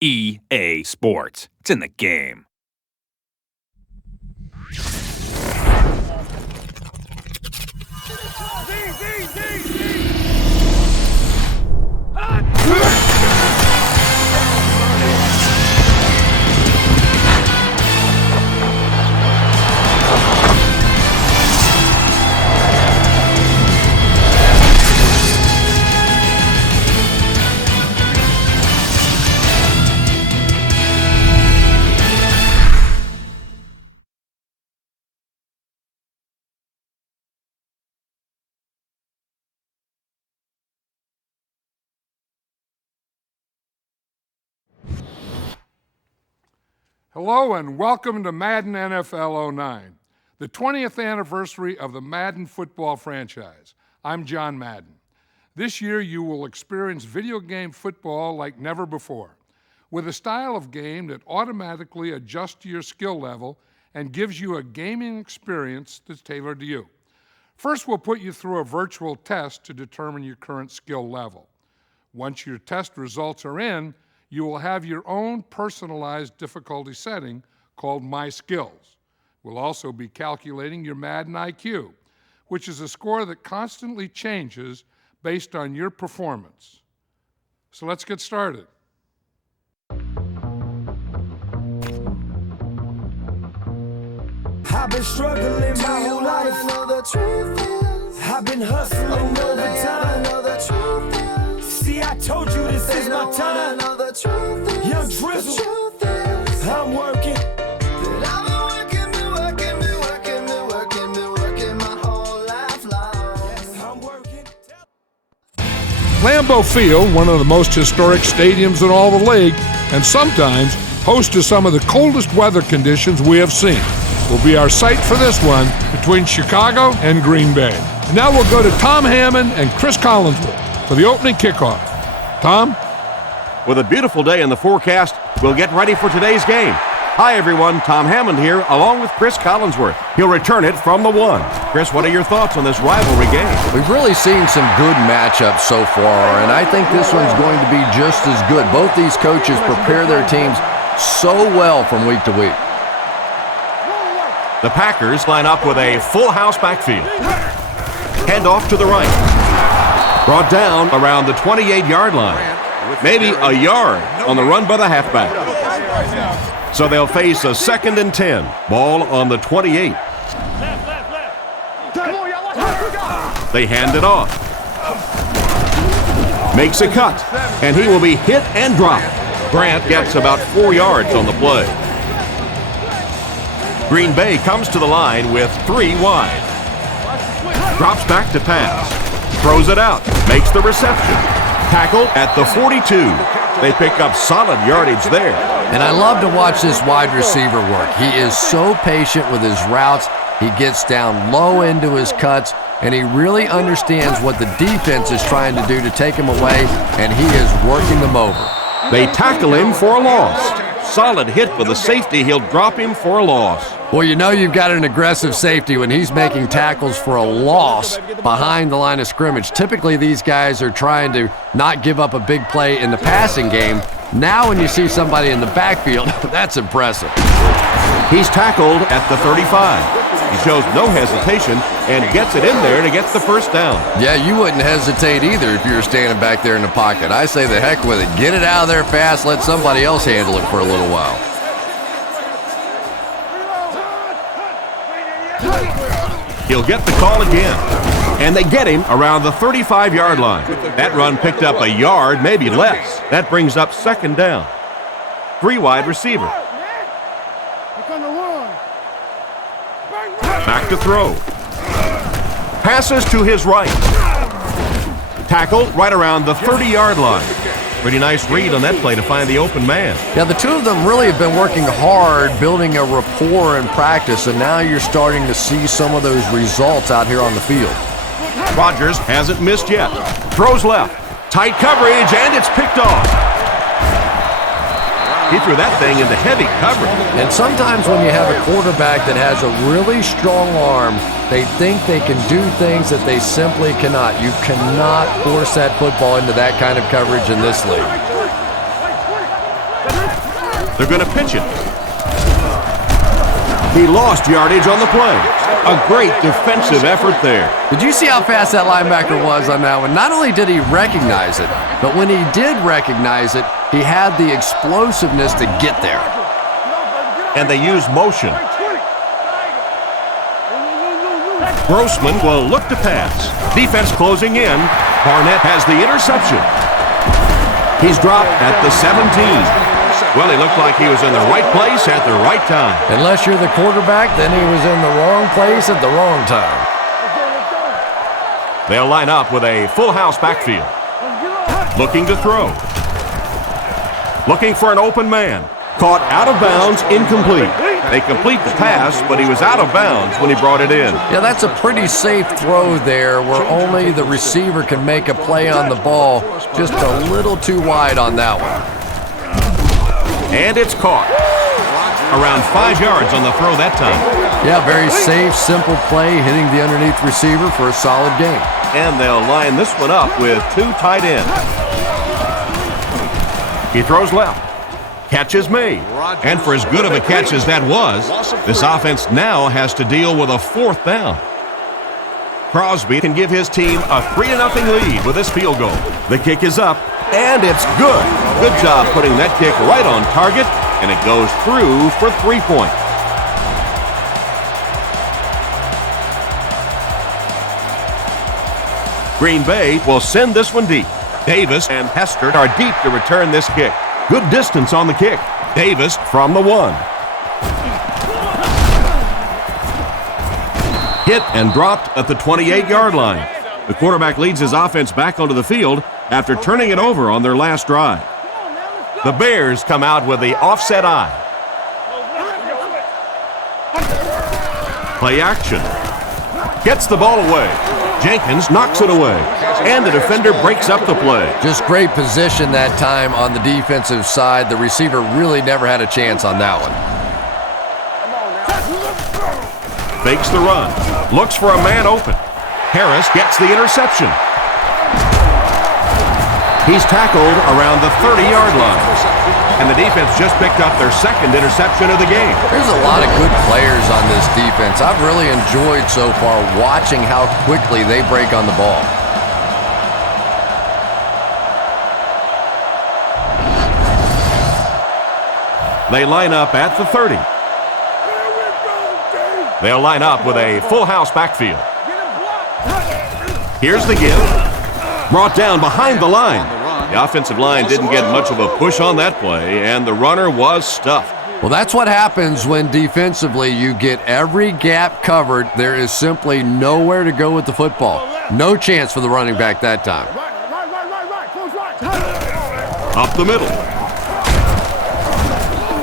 EA Sports. It's in the game. Hello and welcome to Madden NFL 09, the 20th anniversary of the Madden football franchise. I'm John Madden. This year you will experience video game football like never before, with a style of game that automatically adjusts to your skill level and gives you a gaming experience that's tailored to you. First, we'll put you through a virtual test to determine your current skill level. Once your test results are in, you will have your own personalized difficulty setting called My Skills. We'll also be calculating your Madden IQ, which is a score that constantly changes based on your performance. So let's get started. I've been struggling my whole life. Know the truth is, I've been hustling overtime. Know the truth is, see, I told you this is my time. Know the truth is, Young Drizzle, I'm working. I've been working my whole life long. I'm working. Lambeau Field, one of the most historic stadiums in all the league, and sometimes host to some of the coldest weather conditions we have seen, will be our site for this one between Chicago and Green Bay. And now we'll go to Tom Hammond and Chris Collinsworth for the opening kickoff. Tom? With a beautiful day in the forecast, we'll get ready for today's game. Hi, everyone. Tom Hammond here, along with Chris Collinsworth. He'll return it from the 1. Chris, what are your thoughts on this rivalry game? We've really seen some good matchups so far, and I think this one's going to be just as good. Both these coaches prepare their teams so well from week to week. The Packers line up with a full house backfield. Hand off to the right. Brought down around the 28-yard line. Maybe a yard on the run by the halfback. So they'll face a 2nd and 10. Ball on the 28. They hand it off. Makes a cut. And he will be hit and dropped. Grant gets about 4 yards on the play. Green Bay comes to the line with 3 wide. Drops back to pass. Throws it out. Makes the reception. Tackled at the 42. They pick up solid yardage there. And I love to watch this wide receiver work. He is so patient with his routes. He gets down low into his cuts, and he really understands what the defense is trying to do to take him away, and he is working them over. They tackle him for a loss. Solid hit with the safety. He'll drop him for a loss. Well, you know you've got an aggressive safety when he's making tackles for a loss behind the line of scrimmage. Typically, these guys are trying to not give up a big play in the passing game. Now when you see somebody in the backfield, that's impressive. He's tackled at the 35. He shows no hesitation and gets it in there to get the first down. Yeah, you wouldn't hesitate either if you were standing back there in the pocket. I say the heck with it. Get it out of there fast. Let somebody else handle it for a little while. He'll get the call again. And they get him around the 35-yard line. That run picked up a yard, maybe less. That brings up 2nd down. 3 wide receiver. Back to throw. Passes to his right. Tackled right around the 30-yard line. Pretty nice read on that play to find the open man. Now, the two of them really have been working hard, building a rapport in practice, and now you're starting to see some of those results out here on the field. Rodgers hasn't missed yet. Throws left. Tight coverage, and it's picked off. He threw that thing into heavy coverage. And sometimes when you have a quarterback that has a really strong arm, they think they can do things that they simply cannot. You cannot force that football into that kind of coverage in this league. They're going to pitch it. He lost yardage on the play. A great defensive effort there. Did you see how fast that linebacker was on that one? Not only did he recognize it, but when he did recognize it, he had the explosiveness to get there. And they use motion. Grossman will look to pass. Defense closing in. Barnett has the interception. He's dropped at the 17. Well, he looked like he was in the right place at the right time. Unless you're the quarterback, then he was in the wrong place at the wrong time. They'll line up with a full house backfield. Looking to throw. Looking for an open man. Caught out of bounds, incomplete. They complete the pass, but he was out of bounds when he brought it in. Yeah, that's a pretty safe throw there where only the receiver can make a play on the ball. Just a little too wide on that one. And it's caught. Around 5 yards on the throw that time. Yeah, very safe, simple play, hitting the underneath receiver for a solid game. And they'll line this one up with 2 tight ends. He throws left. Catch is made. And for as good of a catch as that was, this offense now has to deal with a 4th down. Crosby can give his team a 3-0 lead with this field goal. The kick is up, and it's good. Good job putting that kick right on target, and it goes through for 3 points. Green Bay will send this one deep. Davis and Hester are deep to return this kick. Good distance on the kick. Davis from the 1. Hit and dropped at the 28-yard line. The quarterback leads his offense back onto the field after turning it over on their last drive. The Bears come out with the offset eye. Play action. Gets the ball away. Jenkins knocks it away. And the defender breaks up the play. Just great position that time on the defensive side. The receiver really never had a chance on that one. Fakes the run. Looks for a man open. Harris gets the interception. He's tackled around the 30-yard line. And the defense just picked up their 2nd interception of the game. There's a lot of good players on this defense. I've really enjoyed so far watching how quickly they break on the ball. They line up at the 30. They'll line up with a full house backfield. Here's the give. Brought down behind the line. The offensive line didn't get much of a push on that play, and the runner was stuffed. Well, that's what happens when defensively you get every gap covered. There is simply nowhere to go with the football. No chance for the running back that time. Up the middle.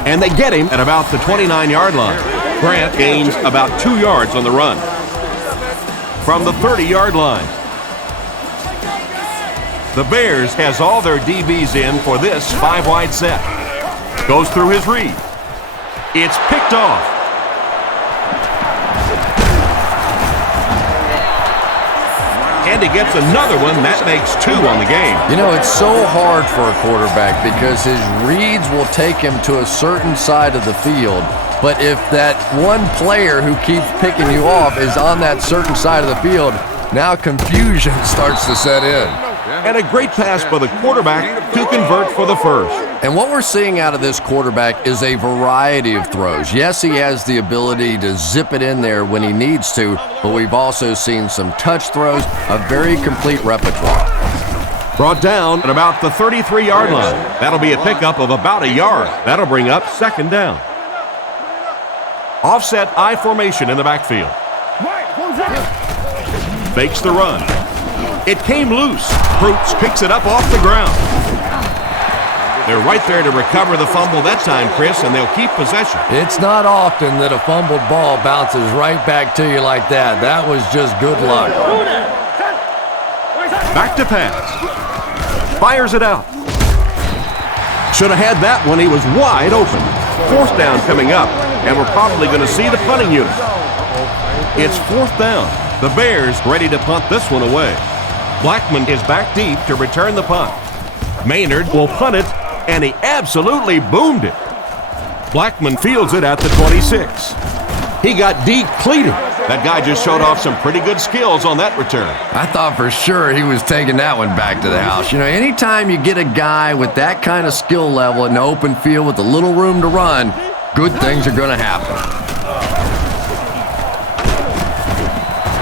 And they get him at about the 29-yard line. Grant gains about 2 yards on the run. From the 30-yard line. The Bears has all their DBs in for this 5-wide set. Goes through his read. It's picked off. And he gets another one. That makes 2 on the game. You know, it's so hard for a quarterback because his reads will take him to a certain side of the field. But if that one player who keeps picking you off is on that certain side of the field, now confusion starts to set in. And a great pass by the quarterback to convert for the first. And what we're seeing out of this quarterback is a variety of throws. Yes, he has the ability to zip it in there when he needs to, but we've also seen some touch throws, a very complete repertoire. Brought down at about the 33-yard line. That'll be a pickup of about a yard. That'll bring up 2nd down. Offset I formation in the backfield. Fakes the run. It came loose. Fruits picks it up off the ground. They're right there to recover the fumble that time, Chris, and they'll keep possession. It's not often that a fumbled ball bounces right back to you like that. That was just good luck. Back to pass. Fires it out. Should have had that one. He was wide open. 4th down coming up, and we're probably going to see the punting unit. It's 4th down. The Bears ready to punt this one away. Blackman is back deep to return the punt. Maynard will punt it, and he absolutely boomed it. Blackman fields it at the 26. He got depleted. That guy just showed off some pretty good skills on that return. I thought for sure he was taking that one back to the house. You know, anytime you get a guy with that kind of skill level in the open field with a little room to run, good things are going to happen.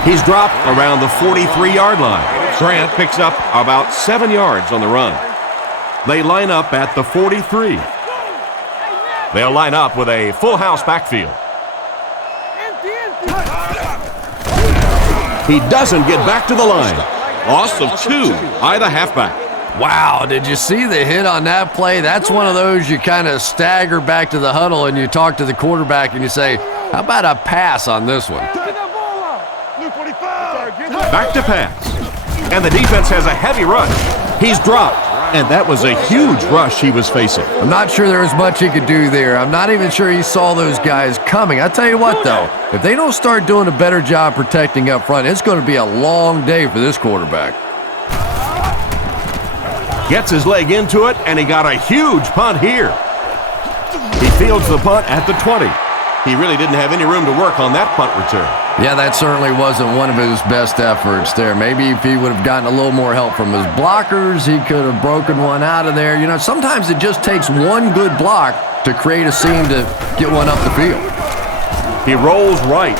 He's dropped around the 43-yard line. Grant picks up about 7 yards on the run. They line up at the 43. They'll line up with a full house backfield. He doesn't get back to the line. Loss of 2 by the halfback. Wow, did you see the hit on that play? That's one of those you kind of stagger back to the huddle and you talk to the quarterback and you say, how about a pass on this one? Back to pass. And the defense has a heavy rush. He's dropped. And that was a huge rush he was facing. I'm not sure there was much he could do there. I'm not even sure he saw those guys coming. I tell you what, though, if they don't start doing a better job protecting up front, it's going to be a long day for this quarterback. Gets his leg into it, and he got a huge punt here. He fields the punt at the 20. He really didn't have any room to work on that punt return. Yeah, that certainly wasn't one of his best efforts there. Maybe if he would have gotten a little more help from his blockers, he could have broken one out of there. You know, sometimes it just takes one good block to create a scene to get one up the field. He rolls right.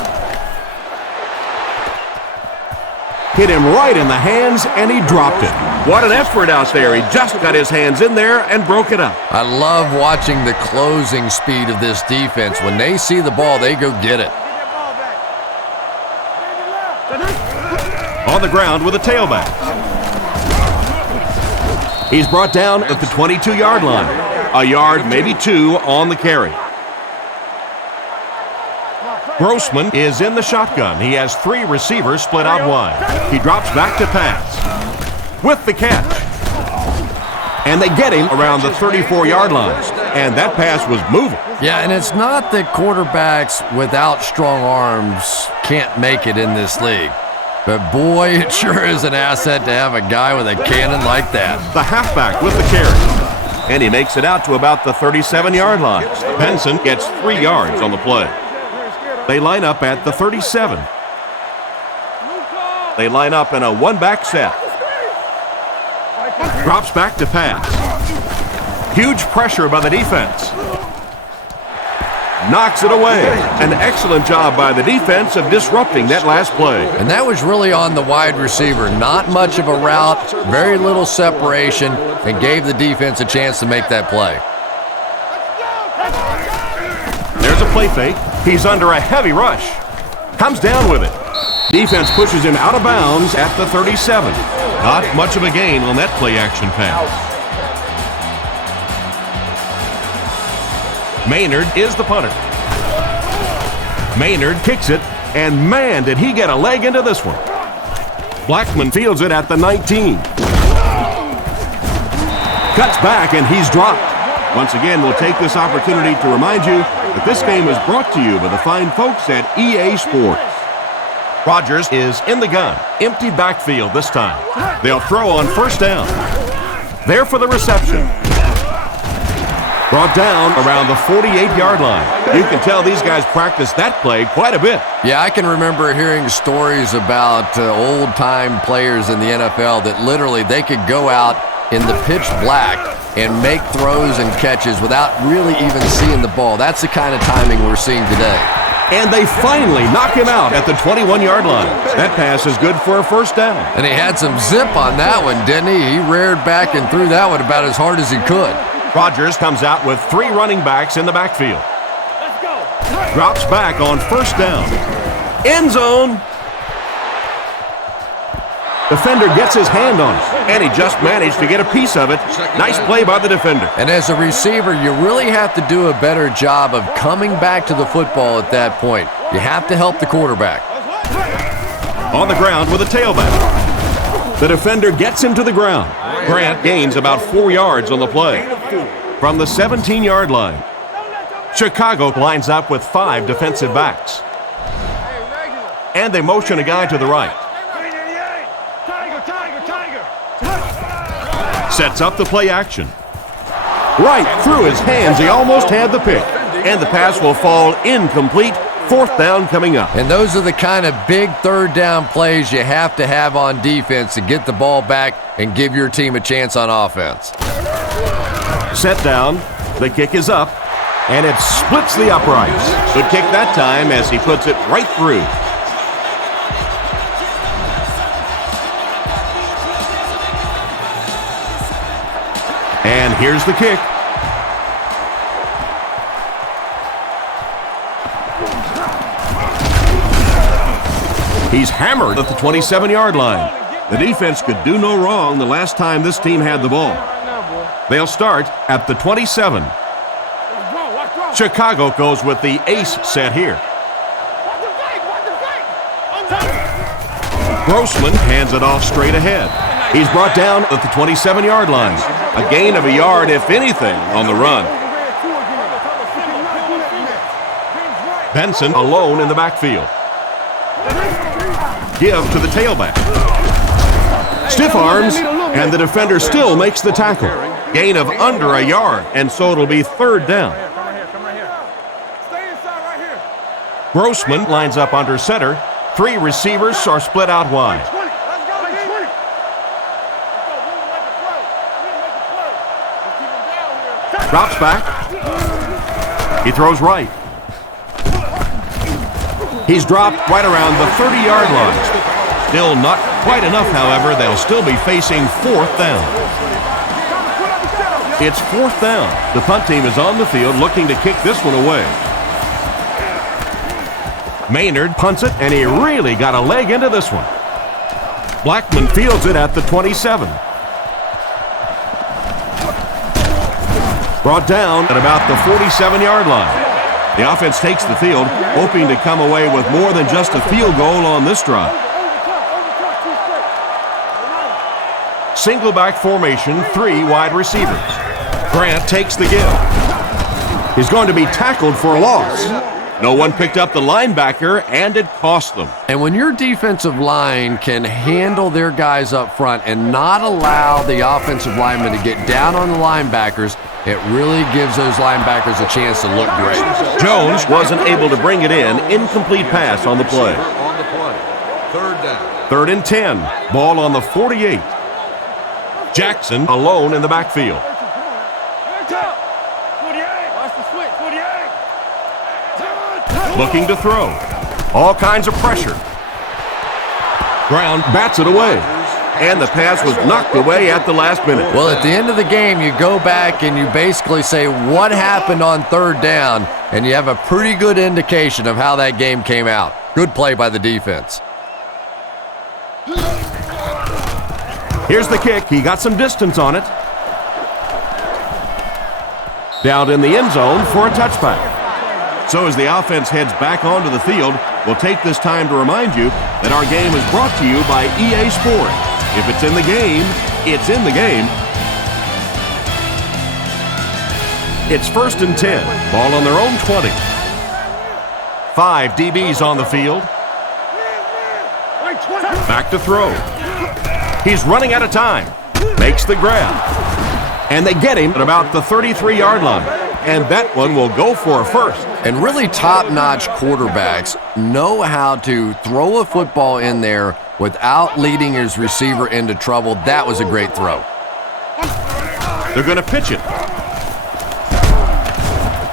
Hit him right in the hands, and he dropped it. What an effort out there. He just got his hands in there and broke it up. I love watching the closing speed of this defense. When they see the ball, they go get it. On the ground with a tailback. He's brought down at the 22-yard line. A yard, maybe 2 on the carry. Grossman is in the shotgun. He has 3 receivers split out wide. He drops back to pass. With the catch. And they get him around the 34-yard line. And that pass was moving. Yeah, and it's not that quarterbacks without strong arms can't make it in this league. But boy, it sure is an asset to have a guy with a cannon like that. The halfback with the carry. And he makes it out to about the 37-yard line. Benson gets 3 yards on the play. They line up at the 37. They line up in a one-back set. Drops back to pass. Huge pressure by the defense. Knocks it away. An excellent job by the defense of disrupting that last play. And that was really on the wide receiver. Not much of a route, very little separation, and gave the defense a chance to make that play. There's a play fake. He's under a heavy rush. Comes down with it. Defense pushes him out of bounds at the 37. Not much of a gain on that play-action pass. Maynard is the punter. Maynard kicks it, and man, did he get a leg into this one. Blackman fields it at the 19. Cuts back, and he's dropped. Once again, we'll take this opportunity to remind you that this game is brought to you by the fine folks at EA Sports. Rodgers is in the gun. Empty backfield this time. They'll throw on first down. There for the reception. Brought down around the 48-yard line. You can tell these guys practice that play quite a bit. Yeah, I can remember hearing stories about old-time players in the NFL that literally they could go out in the pitch black and make throws and catches without really even seeing the ball. That's the kind of timing we're seeing today. And they finally knock him out at the 21-yard line. That pass is good for a first down. And he had some zip on that one, didn't he? He reared back and threw that one about as hard as he could. Rodgers comes out with 3 running backs in the backfield. Drops back on first down. End zone. Defender gets his hand on it, and he just managed to get a piece of it. Nice play by the defender. And as a receiver, you really have to do a better job of coming back to the football at that point. You have to help the quarterback. On the ground with a tailback. The defender gets him to the ground. Grant gains about 4 yards on the play. From the 17-yard line, Chicago lines up with 5 defensive backs. And they motion a guy to the right. Sets up the play action. Right through his hands, he almost had the pick. and the pass will fall incomplete. Fourth down coming up. And those are the kind of big third down plays you have to have on defense to get the ball back and give your team a chance on offense. Set down, the kick is up, and it splits the uprights. Good kick that time as he puts it right through. And here's the kick. He's hammered at the 27-yard line. The defense could do no wrong the last time this team had the ball. They'll start at the 27. Chicago goes with the ace set here. Grossman hands it off straight ahead. He's brought down at the 27-yard line. A gain of a yard, if anything, on the run. Benson alone in the backfield. Give to the tailback. Stiff arms, and the defender still makes the tackle. Gain of under a yard, and so it'll be third down. Grossman lines up under center. Three receivers are split out wide. Drops back. He throws right. He's dropped right around the 30-yard line. Still not quite enough, however. They'll still be facing fourth down. It's fourth down. The punt team is on the field looking to kick this one away. Maynard punts it, and he really got a leg into this one. Blackman fields it at the 27. Brought down at about the 47-yard line. The offense takes the field, hoping to come away with more than just a field goal on this drive. Single back formation, three wide receivers. Grant takes the give. He's going to be tackled for a loss. No one picked up the linebacker, and it cost them. And when your defensive line can handle their guys up front and not allow the offensive linemen to get down on the linebackers, it really gives those linebackers a chance to look great. Jones wasn't able to bring it in. Incomplete pass on the play. Third down. 3rd and 10. Ball on the 48. Jackson alone in the backfield. Looking to throw. All kinds of pressure. Brown bats it away. And the pass was knocked away at the last minute. Well, at the end of the game, you go back and you basically say what happened on third down, and you have a pretty good indication of how that game came out. Good play by the defense. Here's the kick. He got some distance on it. Down in the end zone for a touchback. So as the offense heads back onto the field, we'll take this time to remind you that our game is brought to you by EA Sports. If it's in the game, it's in the game. It's 1st and 10. Ball on their own 20. 5 DBs on the field. Back to throw. He's running out of time. Makes the grab. And they get him at about the 33-yard line. And that one will go for a first. And really top-notch quarterbacks know how to throw a football in there without leading his receiver into trouble. That was a great throw. They're going to pitch it.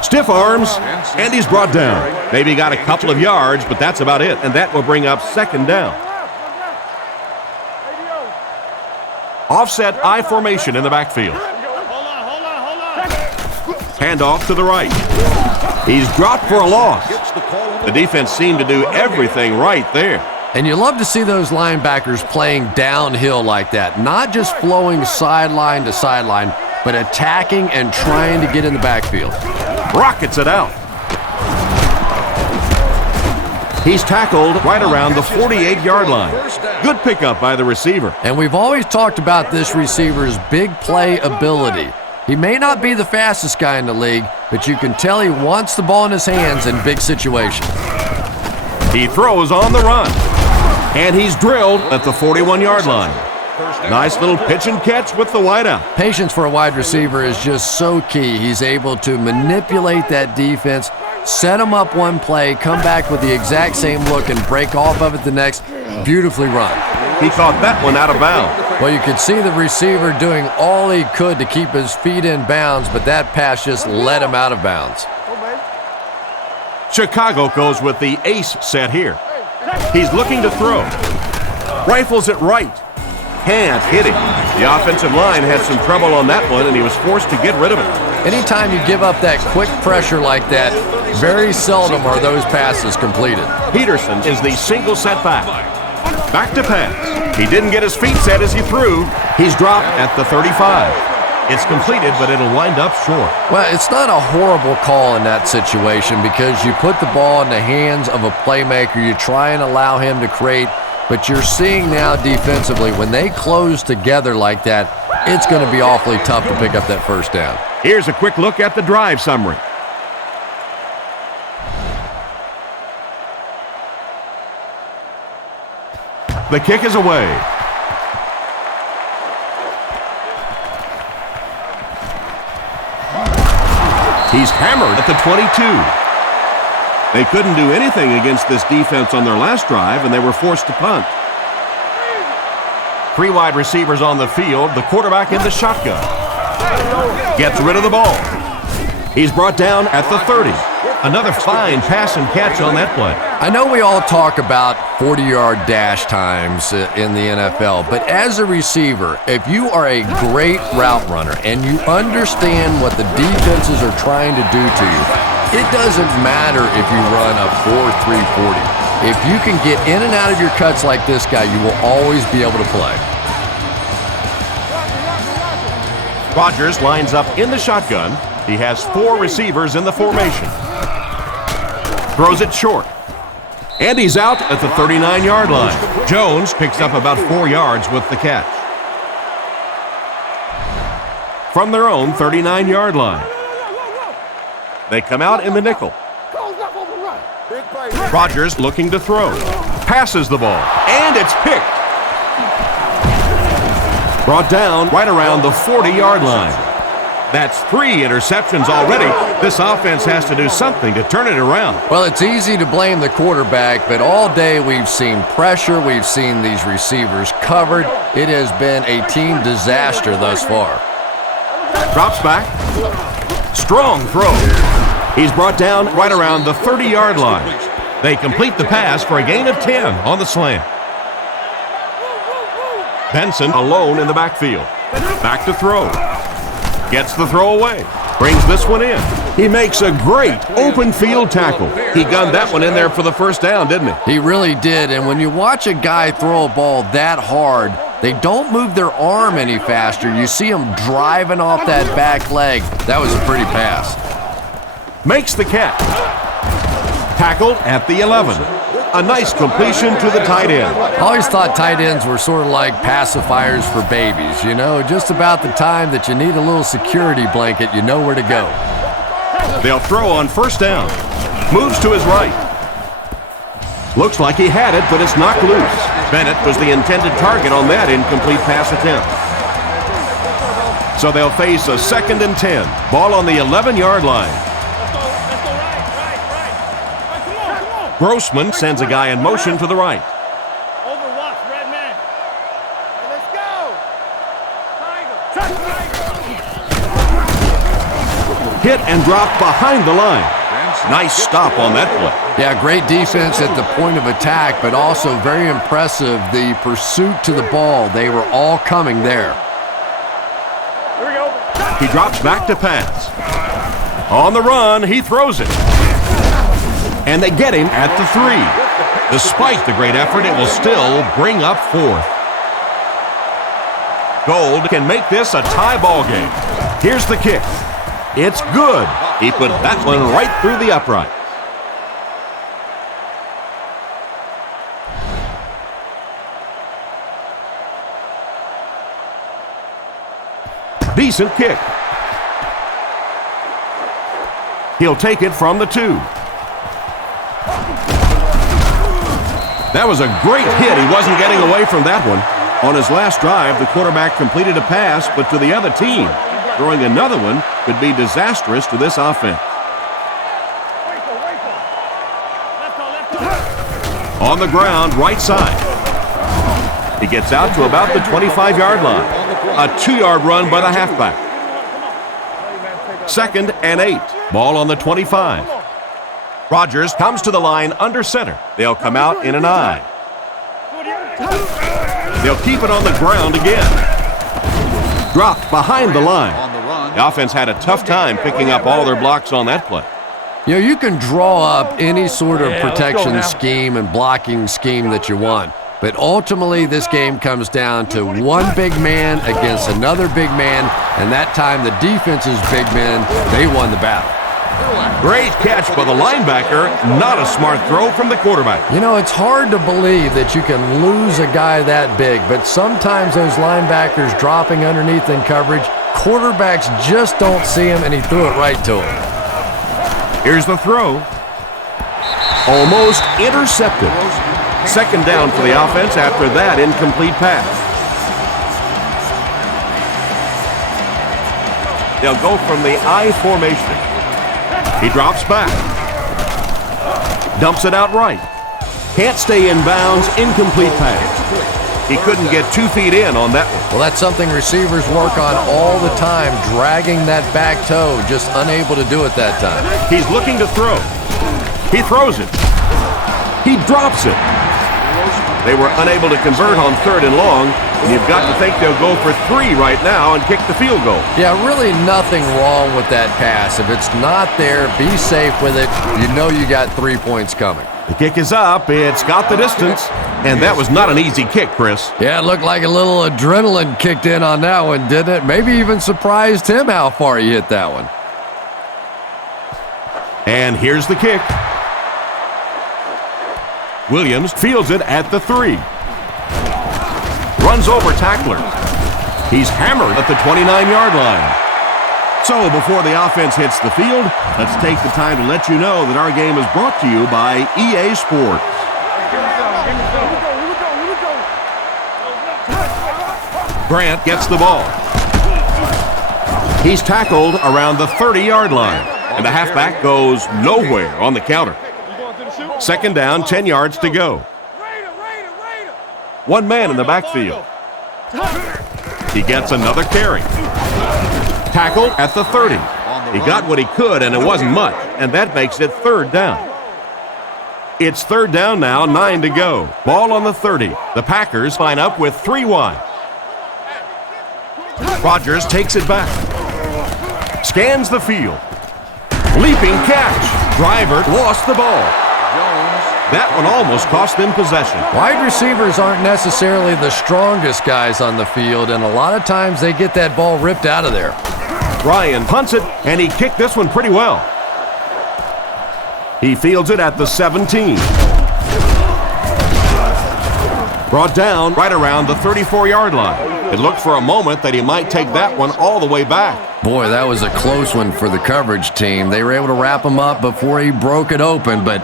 Stiff arms, and he's brought down. Maybe got a couple of yards, but that's about it. And that will bring up 2nd down. Offset I formation in the backfield. Handoff to the right. He's dropped for a loss. The defense seemed to do everything right there. And you love to see those linebackers playing downhill like that, not just flowing sideline to sideline, but attacking and trying to get in the backfield. Rockets it out. He's tackled right around the 48-yard line. Good pickup by the receiver. And we've always talked about this receiver's big play ability. He may not be the fastest guy in the league, but you can tell he wants the ball in his hands in big situations. He throws on the run, and he's drilled at the 41-yard line. Nice little pitch and catch with the wideout. Patience for a wide receiver is just so key. He's able to manipulate that defense, set them up one play, come back with the exact same look, and break off of it the next. Beautifully run. He caught that one out of bounds. Well, you could see the receiver doing all he could to keep his feet in bounds, but that pass just let him out of bounds. Chicago goes with the ace set here. He's looking to throw. Rifles it right. Can't hit it. The offensive line had some trouble on that one, and he was forced to get rid of it. Anytime you give up that quick pressure like that, very seldom are those passes completed. Peterson is the single setback. Back to pass. He didn't get his feet set as he threw. He's dropped at the 35. It's completed, but it'll wind up short. Well, it's not a horrible call in that situation because you put the ball in the hands of a playmaker. You try and allow him to create, but you're seeing now defensively, when they close together like that, it's going to be awfully tough to pick up that first down. Here's a quick look at the drive summary. The kick is away. He's hammered at the 22. They couldn't do anything against this defense on their last drive, and they were forced to punt. 3 wide receivers on the field, the quarterback in the shotgun. Gets rid of the ball. He's brought down at the 30. Another fine pass and catch on that play. I know we all talk about 40-yard dash times in the NFL, but as a receiver, if you are a great route runner and you understand what the defenses are trying to do to you, it doesn't matter if you run a 4.340. If you can get in and out of your cuts like this guy, you will always be able to play. Rodgers lines up in the shotgun. He has 4 receivers in the formation. Throws it short. And he's out at the 39-yard line. Jones picks up about 4 yards with the catch. From their own 39-yard line. They come out in the nickel. Rodgers looking to throw. Passes the ball. And it's picked. Brought down right around the 40-yard line. That's 3 interceptions already. This offense has to do something to turn it around. Well, it's easy to blame the quarterback, but all day we've seen pressure. We've seen these receivers covered. It has been a team disaster thus far. Drops back. Strong throw. He's brought down right around the 30-yard line. They complete the pass for a gain of 10 on the slant. Benson alone in the backfield. Back to throw. Gets the throw away. Brings this one in. He makes a great open field tackle. He gunned that one in there for the first down, didn't he? He really did. And when you watch a guy throw a ball that hard, they don't move their arm any faster. You see him driving off that back leg. That was a pretty pass. Makes the catch. Tackled at the 11. A nice completion to the tight end. I always thought tight ends were sort of like pacifiers for babies. You know, just about the time that you need a little security blanket, you know where to go. They'll throw on first down. Moves to his right. Looks like he had it, but it's knocked loose. Bennett was the intended target on that incomplete pass attempt. So they'll face a 2nd and 10. Ball on the 11-yard line. Grossman sends a guy in motion to the right. Overwatch, red man. Let's go. Tiger. Hit and drop behind the line. Nice stop on that play. Yeah, great defense at the point of attack, but also very impressive the pursuit to the ball. They were all coming there. Here we go. He drops back to pass. On the run, he throws it. And they get him at the 3. Despite the great effort, it will still bring up 4th. Gold can make this a tie ball game. Here's the kick. It's good. He put that one right through the upright. Decent kick. He'll take it from the 2. That was a great hit. He wasn't getting away from that one. On his last drive, the quarterback completed a pass, but to the other team. Throwing another one could be disastrous to this offense. On the ground, right side. He gets out to about the 25-yard line. A 2-yard run by the halfback. 2nd and 8. Ball on the 25. Rodgers comes to the line under center. They'll come out in an I. They'll keep it on the ground again. Dropped behind the line. The offense had a tough time picking up all their blocks on that play. You know, you can draw up any sort of protection scheme and blocking scheme that you want, but ultimately this game comes down to one big man against another big man, and that time the defense's big men, they won the battle. Great catch by the linebacker. Not a smart throw from the quarterback. You know, it's hard to believe that you can lose a guy that big, but sometimes those linebackers dropping underneath in coverage, quarterbacks just don't see him, and he threw it right to him. Here's the throw. Almost intercepted. 2nd down for the offense after that incomplete pass. They'll go from the I formation. He drops back. Dumps it out right. Can't stay in bounds. Incomplete pass. He couldn't get 2 feet in on that one. Well, that's something receivers work on all the time, dragging that back toe, just unable to do it that time. He's looking to throw. He throws it. He drops it. They were unable to convert on 3rd and long, and you've got to think they'll go for 3 right now and kick the field goal. Yeah, really nothing wrong with that pass. If it's not there, be safe with it. You know you got 3 points coming. The kick is up. It's got the distance, and that was not an easy kick, Chris. Yeah, it looked like a little adrenaline kicked in on that one, didn't it? Maybe even surprised him how far he hit that one. And here's the kick. Williams fields it at the 3. Runs over tackler. He's hammered at the 29-yard line. So before the offense hits the field, let's take the time to let you know that our game is brought to you by EA Sports. Grant gets the ball. He's tackled around the 30-yard line, and the halfback goes nowhere on the counter. 2nd down, 10 yards to go. One man in the backfield. He gets another carry. Tackled at the 30. He got what he could, and it wasn't much, and that makes it 3rd down. It's 3rd down now, 9 to go. Ball on the 30. The Packers line up with 3 wide. Rodgers takes it back. Scans the field. Leaping catch. Driver lost the ball. That one almost cost them possession. Wide receivers aren't necessarily the strongest guys on the field, and a lot of times they get that ball ripped out of there. Ryan punts it, and he kicked this one pretty well. He fields it at the 17. Brought down right around the 34-yard line. It looked for a moment that he might take that one all the way back. Boy, that was a close one for the coverage team. They were able to wrap him up before he broke it open, but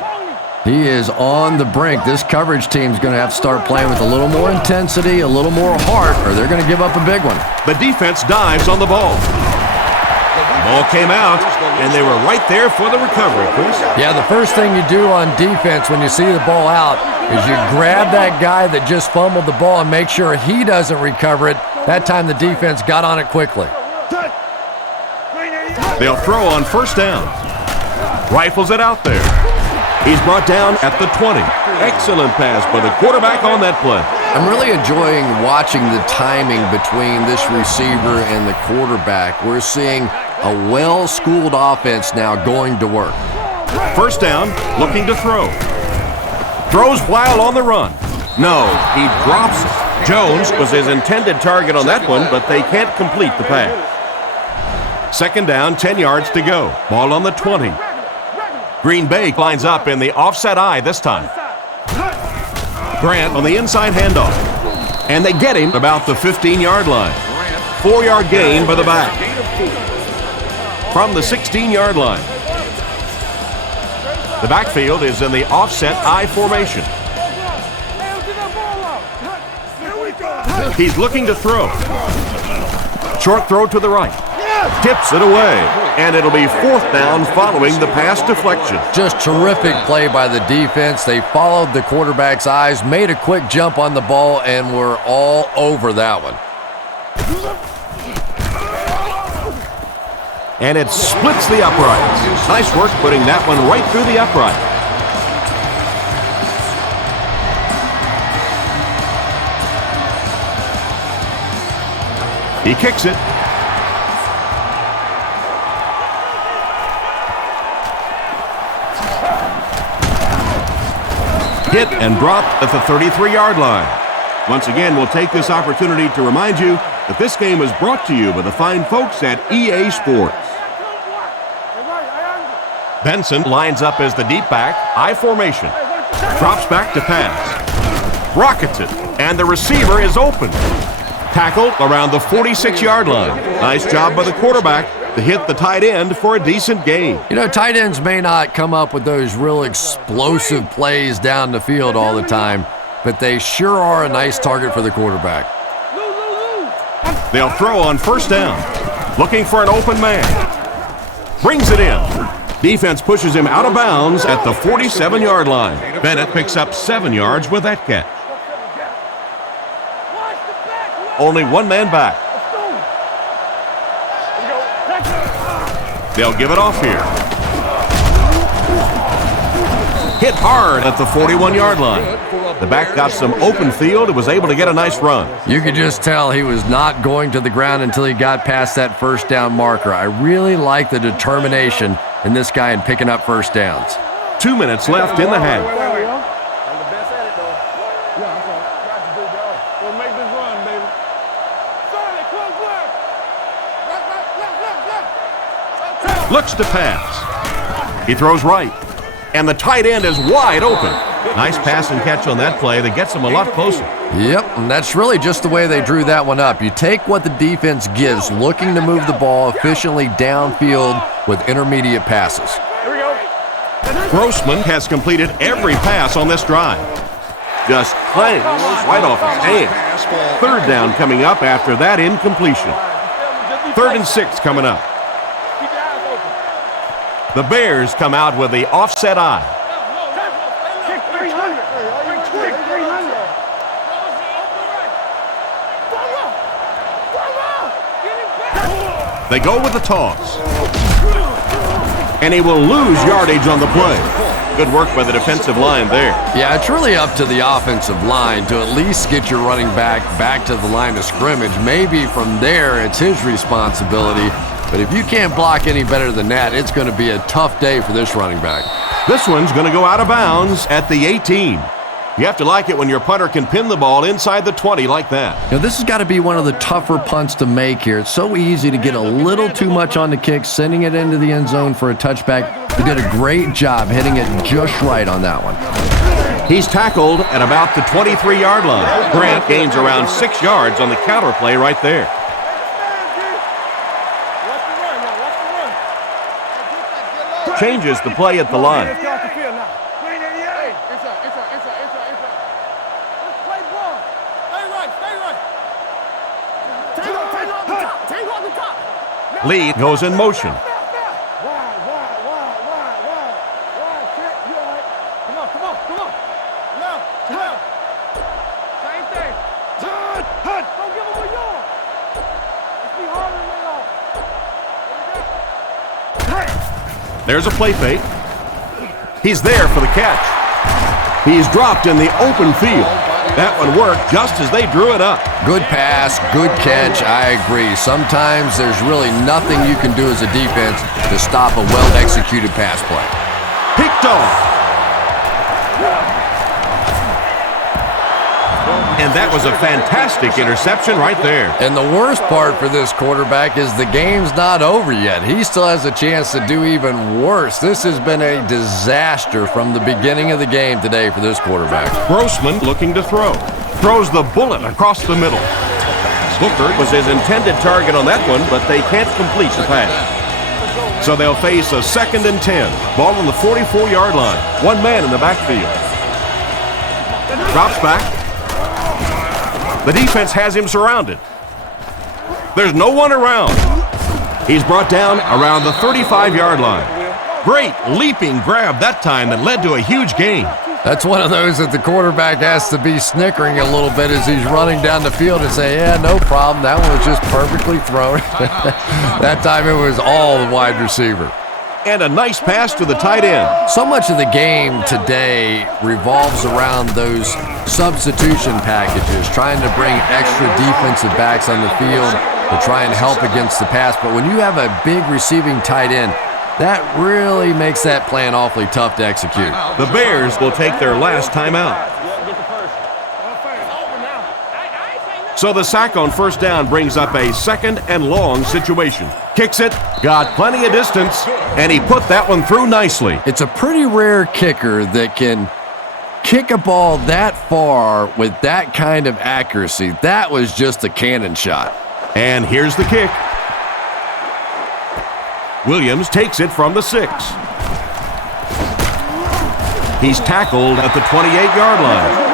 he is on the brink. This coverage team's going to have to start playing with a little more intensity, a little more heart, or they're going to give up a big one. The defense dives on the ball. The ball came out, and they were right there for the recovery, Chris. Yeah, the first thing you do on defense when you see the ball out is you grab that guy that just fumbled the ball and make sure he doesn't recover it. That time the defense got on it quickly. They'll throw on 1st down. Rifles it out there. He's brought down at the 20. Excellent pass by the quarterback on that play. I'm really enjoying watching the timing between this receiver and the quarterback. We're seeing a well-schooled offense now going to work. 1st down, looking to throw. Throws while on the run. No, he drops it. Jones was his intended target on that one, but they can't complete the pass. 2nd down, 10 yards to go. Ball on the 20. Green Bay lines up in the offset eye this time. Grant on the inside handoff. And they get him about the 15-yard line. 4-yard gain by the back. From the 16-yard line. The backfield is in the offset I formation. He's looking to throw. Short throw to the right. Tips it away. And it'll be 4th down following the pass deflection. Just terrific play by the defense. They followed the quarterback's eyes, made a quick jump on the ball, and were all over that one. And it splits the uprights. Nice work putting that one right through the upright. He kicks it. Hit and dropped at the 33-yard line. Once again, we'll take this opportunity to remind you that this game is brought to you by the fine folks at EA Sports. Benson lines up as the deep back, I formation. Drops back to pass. Rockets it, and the receiver is open. Tackled around the 46-yard line. Nice job by the quarterback to hit the tight end for a decent gain. You know, tight ends may not come up with those real explosive plays down the field all the time, but they sure are a nice target for the quarterback. They'll throw on 1st down. Looking for an open man. Brings it in. Defense pushes him out of bounds at the 47-yard line. Bennett picks up 7 yards with that catch. Only 1 man back. They'll give it off here. Hit hard at the 41-yard line. The back got some open field and was able to get a nice run. You could just tell he was not going to the ground until he got past that 1st down marker. I really like the determination in this guy in picking up 1st downs. 2 minutes left in the half. Looks to pass. He throws right. And the tight end is wide open. Nice pass and catch on that play that gets him a lot closer. Yep, and that's really just the way they drew that one up. You take what the defense gives, looking to move the ball efficiently downfield with intermediate passes. Here we go. Grossman has completed every pass on this drive. Just clangs right off his hand. 3rd down coming up after that incompletion. 3rd and 6 coming up. The Bears come out with the offset eye. Kick 300. Kick 300. They go with the toss. And he will lose yardage on the play. Good work by the defensive line there. Yeah, it's really up to the offensive line to at least get your running back to the line of scrimmage. Maybe from there it's his responsibility. But if you can't block any better than that, it's going to be a tough day for this running back. This one's going to go out of bounds at the 18. You have to like it when your punter can pin the ball inside the 20 like that. You know, this has got to be one of the tougher punts to make here. It's so easy to get a little too much on the kick, sending it into the end zone for a touchback. They did a great job hitting it just right on that one. He's tackled at about the 23-yard line. Grant gains around 6 yards on the counter play right there. Changes the play at the line. Lee goes in motion. There's a play fake. He's there for the catch. He's dropped in the open field. That one worked just as they drew it up. Good pass, good catch, I agree. Sometimes there's really nothing you can do as a defense to stop a well-executed pass play. Picked off. And that was a fantastic interception right there. And the worst part for this quarterback is the game's not over yet. He still has a chance to do even worse. This has been a disaster from the beginning of the game today for this quarterback. Grossman looking to throw. Throws the bullet across the middle. Booker was his intended target on that one, but they can't complete the pass. So they'll face a 2nd and 10. Ball on the 44-yard line. 1 man in the backfield. Drops back. The defense has him surrounded. There's no one around. He's brought down around the 35-yard line. Great leaping grab that time that led to a huge gain. That's one of those that the quarterback has to be snickering a little bit as he's running down the field and say, yeah, no problem. That one was just perfectly thrown. That time it was all the wide receiver. And a nice pass to the tight end. So much of the game today revolves around those substitution packages, trying to bring extra defensive backs on the field to try and help against the pass. But when you have a big receiving tight end, that really makes that plan awfully tough to execute. The Bears will take their last timeout. So the sack on first down brings up a 2nd and long situation. Kicks it, got plenty of distance, and he put that one through nicely. It's a pretty rare kicker that can kick a ball that far with that kind of accuracy. That was just a cannon shot. And here's the kick. Williams takes it from the 6. He's tackled at the 28-yard line.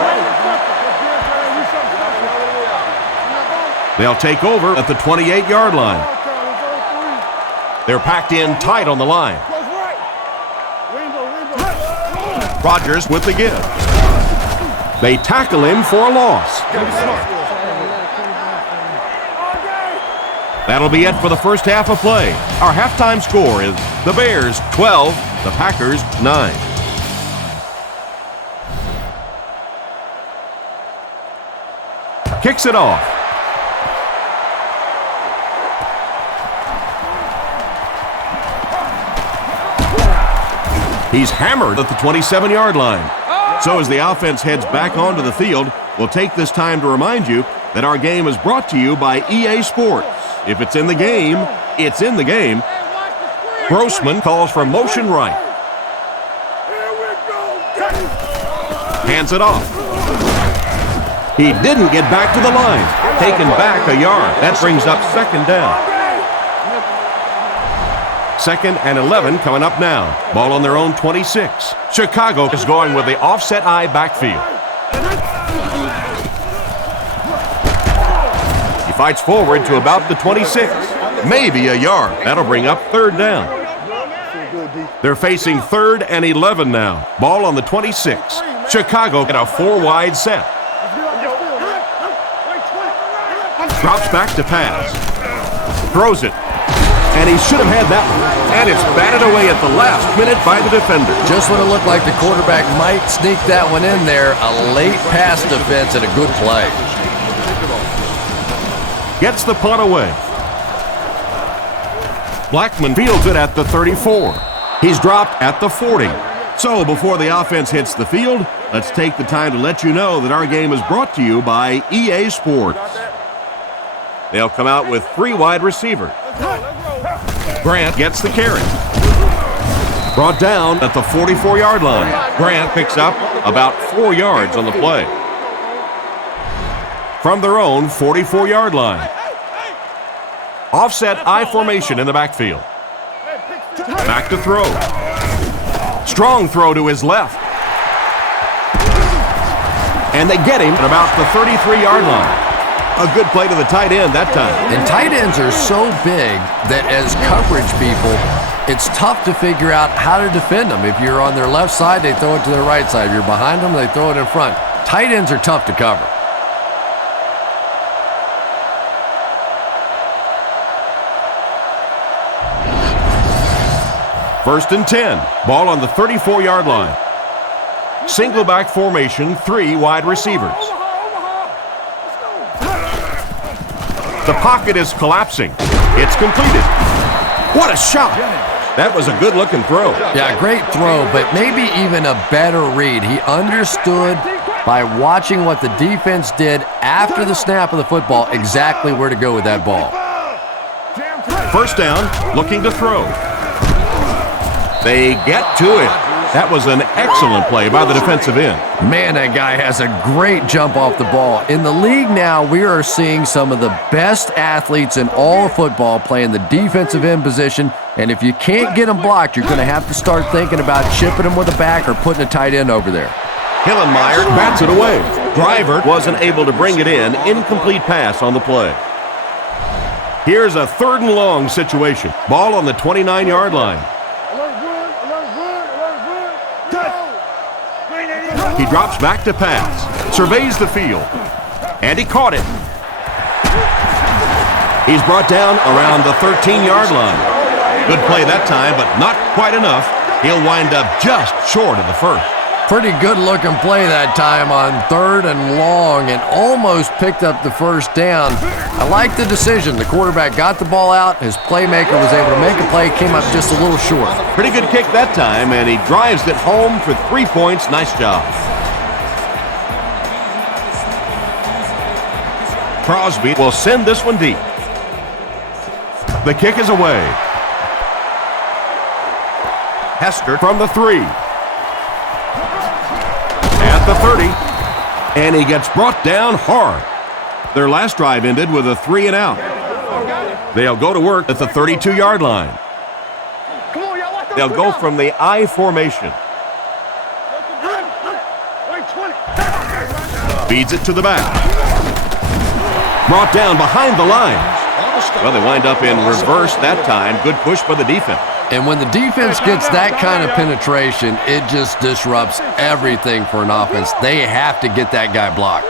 They'll take over at the 28-yard line. They're packed in tight on the line. Rodgers with the give. They tackle him for a loss. That'll be it for the first half of play. Our halftime score is the Bears 12, the Packers 9. Kicks it off. He's hammered at the 27-yard line. So as the offense heads back onto the field, we'll take this time to remind you that our game is brought to you by EA Sports. If it's in the game, it's in the game. Grossman calls for motion right. Hands it off. He didn't get back to the line. Taken back a yard. That brings up 2nd down. 2nd and 11 coming up now. Ball on their own 26. Chicago is going with the offset I backfield. He fights forward to about the 26. Maybe a yard. That'll bring up 3rd down. They're facing 3rd and 11 now. Ball on the 26. Chicago in a 4-wide set. Drops back to pass. Throws it. And he should have had that one. And it's batted away at the last minute by the defender. Just when it looked like the quarterback might sneak that one in there, a late pass defense and a good play. Gets the punt away. Blackman fields it at the 34. He's dropped at the 40. So before the offense hits the field, let's take the time to let you know that our game is brought to you by EA Sports. They'll come out with 3 wide receivers. Grant gets the carry. Brought down at the 44-yard line. Grant picks up about 4 yards on the play. From their own 44-yard line. Offset I formation in the backfield. Back to throw. Strong throw to his left. And they get him at about the 33-yard line. A good play to the tight end that time. And tight ends are so big that as coverage people, it's tough to figure out how to defend them. If you're on their left side, they throw it to their right side. If you're behind them, they throw it in front. Tight ends are tough to cover. First and 10. Ball on the 34-yard line. Single back formation, 3 wide receivers. The pocket is collapsing. It's completed. What a shot! That was a good-looking throw. Yeah, great throw, but maybe even a better read. He understood by watching what the defense did after the snap of the football exactly where to go with that ball. First down, looking to throw. They get to it. That was an excellent play by the defensive end. Man, that guy has a great jump off the ball. In the league now, we are seeing some of the best athletes in all of football playing the defensive end position, and if you can't get them blocked, you're going to have to start thinking about chipping them with a back or putting a tight end over there. Hillenmeyer bats it away. Driver wasn't able to bring it in. Incomplete pass on the play. Here's a 3rd and long situation. Ball on the 29-yard line. He drops back to pass, surveys the field, and he caught it. He's brought down around the 13-yard line. Good play that time, but not quite enough. He'll wind up just short of the first. Pretty good-looking play that time on 3rd and long and almost picked up the first down. I like the decision. The quarterback got the ball out. His playmaker was able to make a play, came up just a little short. Pretty good kick that time, and he drives it home for 3 points. Nice job. Crosby will send this one deep. The kick is away. Hester from the 3. At the 30. And he gets brought down hard. Their last drive ended with a 3 and out. They'll go to work at the 32-yard line. They'll go from the I formation. Feeds it to the back. Brought down behind the lines. Well, they wind up in reverse that time. Good push by the defense. And when the defense gets that kind of penetration, it just disrupts everything for an offense. They have to get that guy blocked.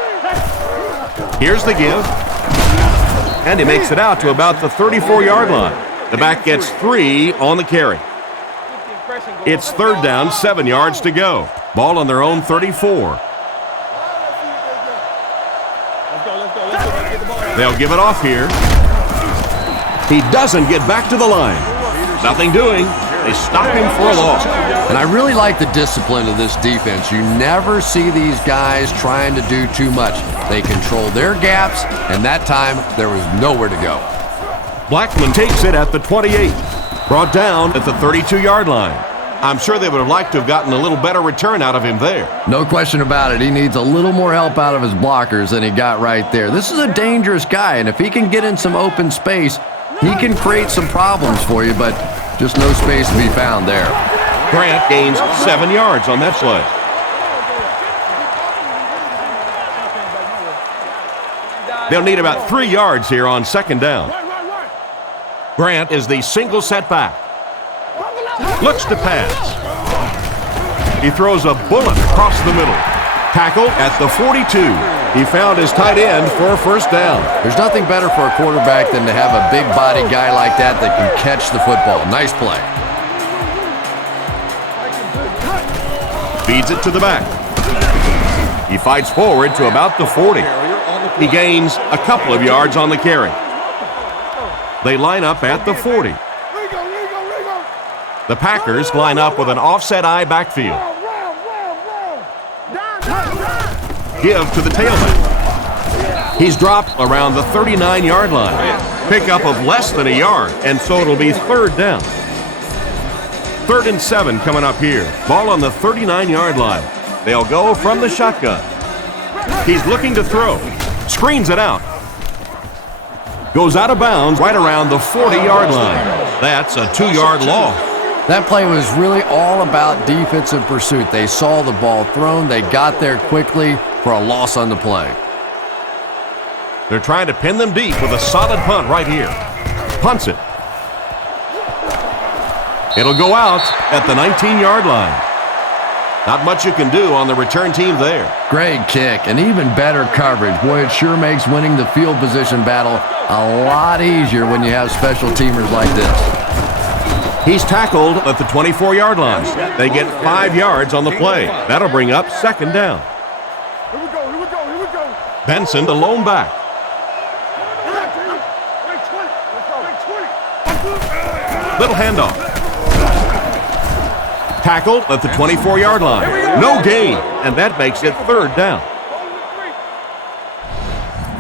Here's the give. And he makes it out to about the 34-yard line. The back gets 3 on the carry. It's 3rd down, 7 yards to go. Ball on their own 34. They'll give it off here. He doesn't get back to the line. Nothing doing. They stop him for a loss. And I really like the discipline of this defense. You never see these guys trying to do too much. They control their gaps, and that time there was nowhere to go. Blackman takes it at the 28. Brought down at the 32-yard line. I'm sure they would have liked to have gotten a little better return out of him there. No question about it. He needs a little more help out of his blockers than he got right there. This is a dangerous guy, and if he can get in some open space, he can create some problems for you, but just no space to be found there. Grant gains 7 yards on that play. They'll need about 3 yards here on 2nd down. Grant is the single setback. Looks to pass. He throws a bullet across the middle. Tackle at the 42. He found his tight end for a 1st down. There's nothing better for a quarterback than to have a big body guy like that can catch the football. Nice play. Feeds it to the back. He fights forward to about the 40. He gains a couple of yards on the carry. They line up at the 40. The Packers line up with an offset I backfield. Give to the tailback. He's dropped around the 39-yard line. Pickup of less than a yard, and so it'll be 3rd down. 3rd and 7 coming up here. Ball on the 39-yard line. They'll go from the shotgun. He's looking to throw. Screens it out. Goes out of bounds right around the 40-yard line. That's a 2-yard loss. That play was really all about defensive pursuit. They saw the ball thrown. They got there quickly for a loss on the play. They're trying to pin them deep with a solid punt right here. Punts it. It'll go out at the 19-yard line. Not much you can do on the return team there. Great kick and even better coverage. Boy, it sure makes winning the field position battle a lot easier when you have special teamers like this. He's tackled at the 24-yard line. They get 5 yards on the play. That'll bring up 2nd down. Here we go. Benson, the lone back. Little handoff. Tackled at the 24-yard line. No gain, and that makes it 3rd down.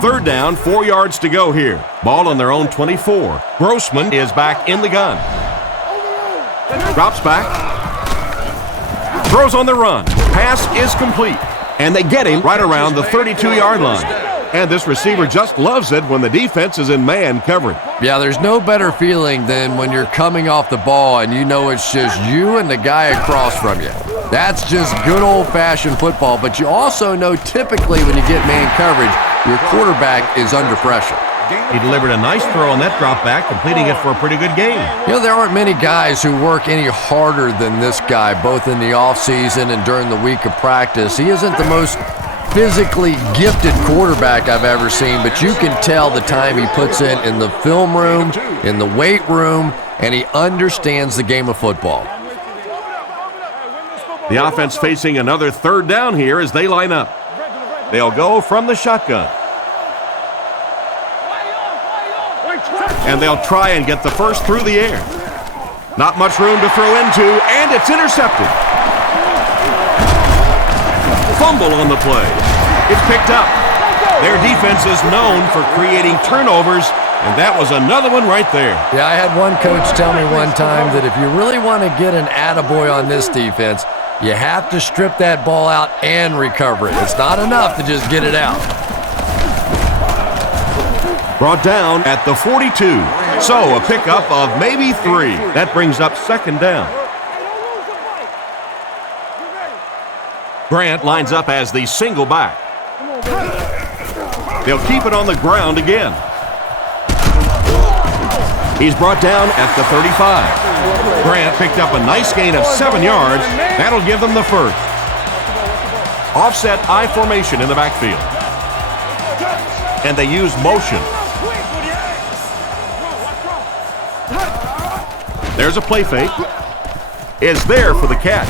3rd down, 4 yards to go here. Ball on their own 24. Grossman is back in the gun. Drops back. Throws on the run. Pass is complete. And they get him right around the 32-yard line. And this receiver just loves it when the defense is in man coverage. Yeah, there's no better feeling than when you're coming off the ball and you know it's just you and the guy across from you. That's just good old-fashioned football, but you also know typically when you get man coverage, your quarterback is under pressure. He delivered a nice throw on that drop back, completing it for a pretty good gain. You know, there aren't many guys who work any harder than this guy, both in the offseason and during the week of practice. He isn't the most physically gifted quarterback I've ever seen, but you can tell the time he puts in the film room, in the weight room, and he understands the game of football. The offense facing another third down here as they line up. They'll go from the shotgun. And they'll try and get the first through the air. Not much room to throw into, and it's intercepted. Fumble on the play. It's picked up. Their defense is known for creating turnovers, and that was another one right there. Yeah, I had one coach tell me one time that if you really want to get an attaboy on this defense, you have to strip that ball out and recover it. It's not enough to just get it out. Brought down at the 42. So a pickup of maybe 3. That brings up second down. Grant lines up as the single back. They'll keep it on the ground again. He's brought down at the 35. Grant picked up a nice gain of 7 yards. That'll give them the first. Offset I formation in the backfield. And they use motion. There's a play fake. Is there for the catch.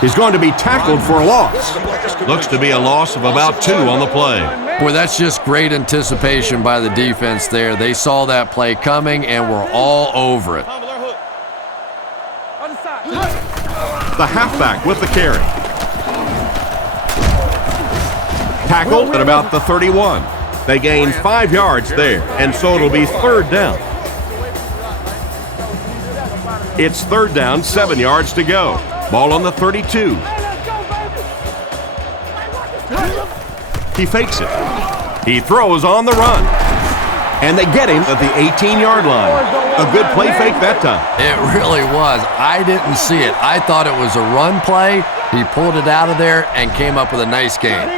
He's going to be tackled for a loss. Looks to be a loss of about 2 on the play. Boy, that's just great anticipation by the defense there. They saw that play coming and were all over it. The halfback with the carry. Tackled at about the 31. They gain 5 yards there, and so it'll be third down. It's third down, 7 yards to go. Ball on the 32. He fakes it. He throws on the run. And they get him at the 18-yard line. A good play fake that time. It really was. I didn't see it. I thought it was a run play. He pulled it out of there and came up with a nice gain.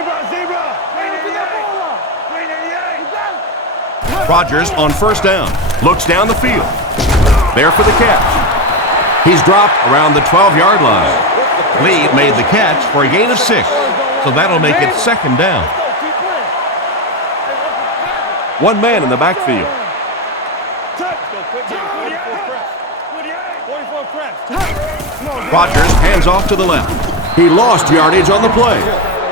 Rodgers on first down. Looks down the field. There for the catch. He's dropped around the 12-yard line. Lee made the catch for a gain of 6, so that'll make it second down. One man in the backfield. Rodgers hands off to the left. He lost yardage on the play,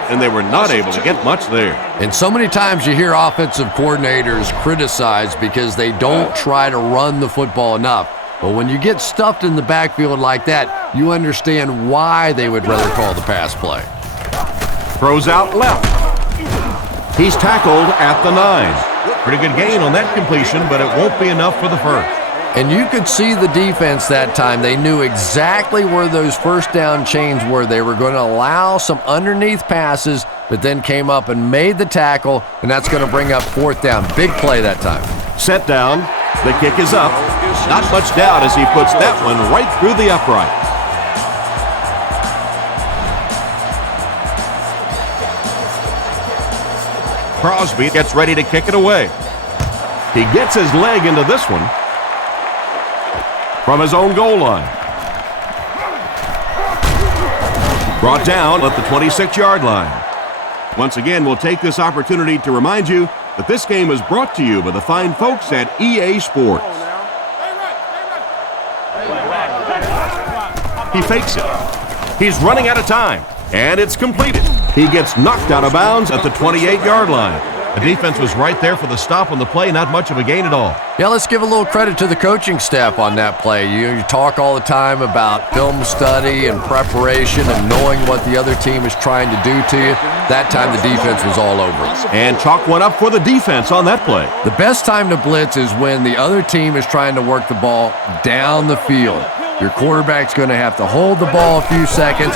and they were not able to get much there. And so many times you hear offensive coordinators criticized because they don't try to run the football enough. But when you get stuffed in the backfield like that, you understand why they would rather call the pass play. Throws out left. He's tackled at the 9. Pretty good gain on that completion, but it won't be enough for the first. And you could see the defense that time. They knew exactly where those first down chains were. They were going to allow some underneath passes, but then came up and made the tackle, and that's going to bring up fourth down. Big play that time. Set down. The kick is up. Not much doubt as he puts that one right through the upright. Crosby gets ready to kick it away. He gets his leg into this one from his own goal line. Brought down at the 26-yard line. Once again, we'll take this opportunity to remind you that this game is brought to you by the fine folks at EA Sports. He fakes it. He's running out of time, and it's completed. He gets knocked out of bounds at the 28-yard line. The defense was right there for the stop on the play, not much of a gain at all. Yeah, let's give a little credit to the coaching staff on that play. You talk all the time about film study and preparation and knowing what the other team is trying to do to you. That time the defense was all over it. And chalk one up for the defense on that play. The best time to blitz is when the other team is trying to work the ball down the field. Your quarterback's going to have to hold the ball a few seconds.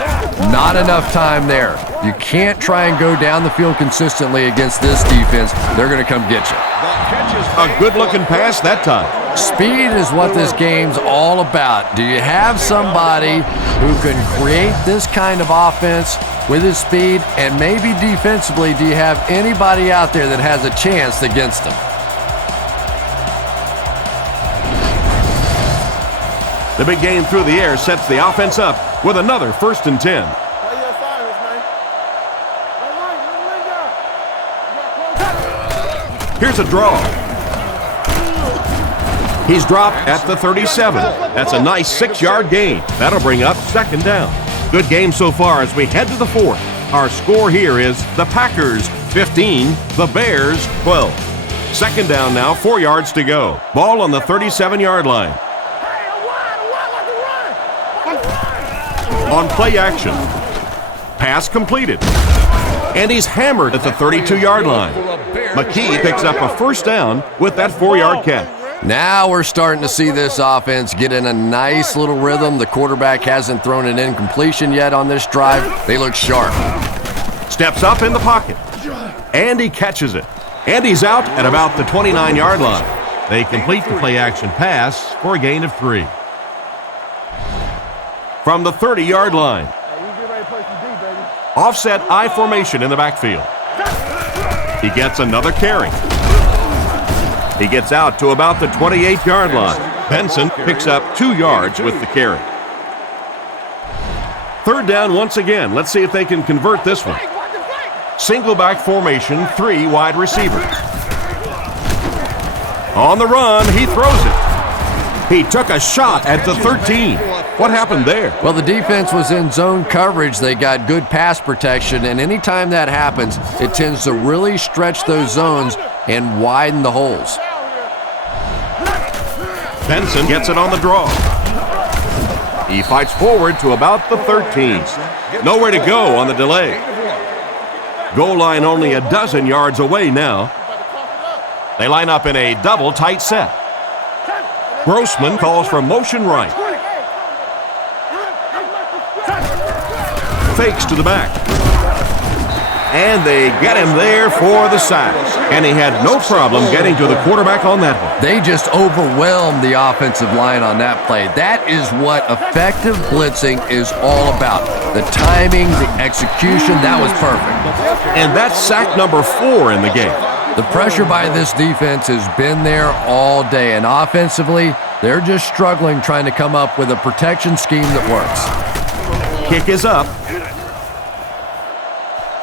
Not enough time there. You can't try and go down the field consistently against this defense. They're going to come get you. The catch is A good-looking pass that time. Speed is what this game's all about. Do you have somebody who can create this kind of offense with his speed? And maybe defensively, do you have anybody out there that has a chance against him? The big game through the air sets the offense up with another 1st and 10. Here's a draw. He's dropped at the 37. That's a nice 6-yard gain. That'll bring up 2nd down. Good game so far as we head to the 4th. Our score here is the Packers 15, the Bears 12. 2nd down now, 4 yards to go. Ball on the 37-yard line. On play action. Pass completed. And he's hammered at the 32-yard line. McKee picks up a 1st down with that 4-yard catch. Now we're starting to see this offense get in a nice little rhythm. The quarterback hasn't thrown an incompletion yet on this drive. They look sharp. Steps up in the pocket. And he catches it. And he's out at about the 29-yard line. They complete the play-action pass for a gain of 3. From the 30-yard line. Offset I formation in the backfield. He gets another carry. He gets out to about the 28-yard line. Benson picks up 2 yards with the carry. 3rd down once again. Let's see if they can convert this one. Single back formation, 3 wide receivers. On the run, he throws it. He took a shot at the 13. What happened there? Well, the defense was in zone coverage. They got good pass protection, and anytime that happens, it tends to really stretch those zones and widen the holes. Benson gets it on the draw. He fights forward to about the 13. Nowhere to go on the delay. Goal line only a dozen yards away now. They line up in a double tight set. Grossman calls for motion right. Fakes to the back. And they get him there for the sack. And he had no problem getting to the quarterback on that one. They just overwhelmed the offensive line on that play. That is what effective blitzing is all about. The timing, the execution, that was perfect. And that's sack number 4 in the game. The pressure by this defense has been there all day. And offensively, they're just struggling trying to come up with a protection scheme that works. Kick is up.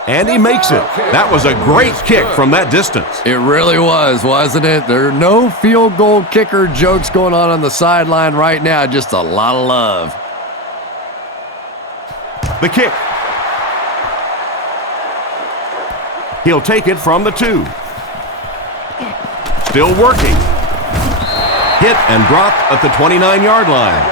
And he makes it. That was a great kick from that distance. It really was, wasn't it? There are no field goal kicker jokes going on the sideline right now. Just a lot of love. The kick. He'll take it from the 2. Still working. Hit and dropped at the 29-yard line.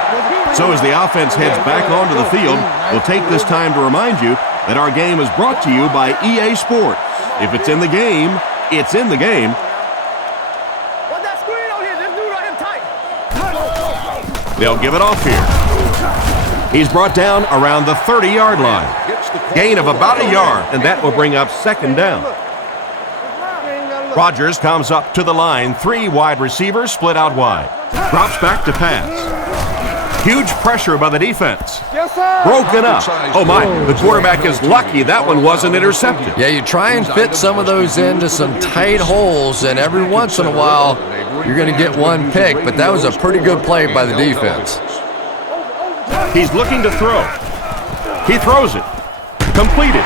So as the offense heads back onto the field, we'll take this time to remind you that our game is brought to you by EA Sports. If it's in the game, it's in the game. What's that screen over here? This dude right here tight. They'll give it off here. He's brought down around the 30-yard line. Gain of about a yard, and that will bring up 2nd down. Rodgers comes up to the line. 3 wide receivers split out wide. Drops back to pass. Huge pressure by the defense. Yes, sir. Broken up. Oh, my. The quarterback is lucky that one wasn't intercepted. Yeah, you try and fit some of those into some tight holes, and every once in a while, you're going to get one pick, but that was a pretty good play by the defense. He's looking to throw. He throws it. Completed.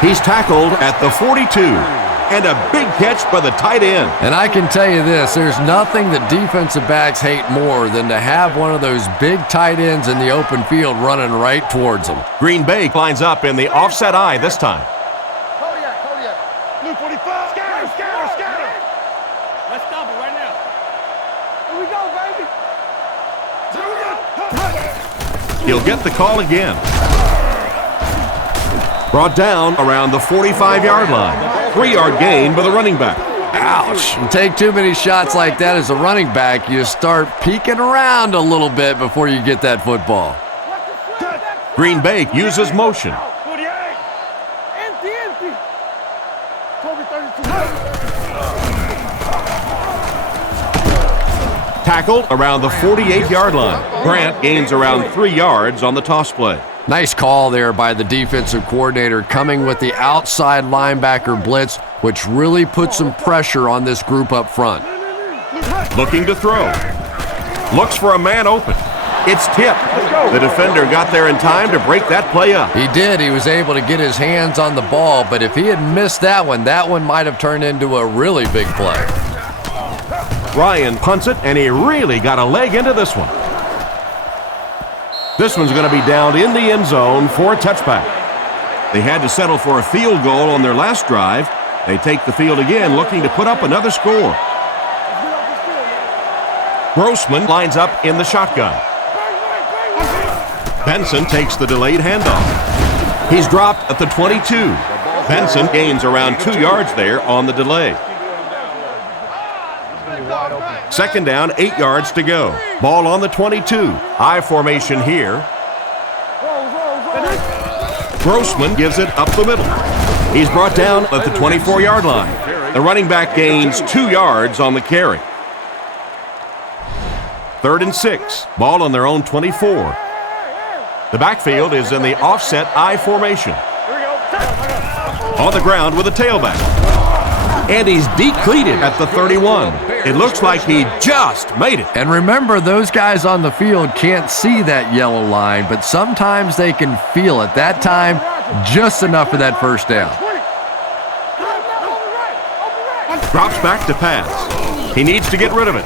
He's tackled at the 42. And a big catch by the tight end. And I can tell you this, there's nothing that defensive backs hate more than to have one of those big tight ends in the open field running right towards them. Green Bay lines up in the offset I this time. Kodiak. Blue 45. Scatter. Let's stop it right now. Here we go, baby. He'll get the call again. Brought down around the 45-yard line. 3-yard gain by the running back. Ouch. You take too many shots like that as a running back, you start peeking around a little bit before you get that football. Green Bay uses motion. tackled around the 48-yard line. Grant gains around 3 yards on the toss play. Nice call there by the defensive coordinator, coming with the outside linebacker blitz, which really put some pressure on this group up front. Looking to throw. Looks for a man open. It's tipped. The defender got there in time to break that play up. He did. He was able to get his hands on the ball, but if he had missed that one might have turned into a really big play. Ryan punts it, and he really got a leg into this one. This one's going to be down in the end zone for a touchback. They had to settle for a field goal on their last drive. They take the field again, looking to put up another score. Grossman lines up in the shotgun. Benson takes the delayed handoff. He's dropped at the 22. Benson gains around 2 yards there on the delay. Second down, 8 yards to go. Ball on the 22. I formation here. Grossman gives it up the middle. He's brought down at the 24-yard line. The running back gains 2 yards on the carry. 3rd and 6. Ball on their own 24. The backfield is in the offset I formation. On the ground with a tailback. And he's decleated at the 31. It looks like he just made it. And remember, those guys on the field can't see that yellow line, but sometimes they can feel it. That time, just enough for that first down. Drops back to pass. He needs to get rid of it.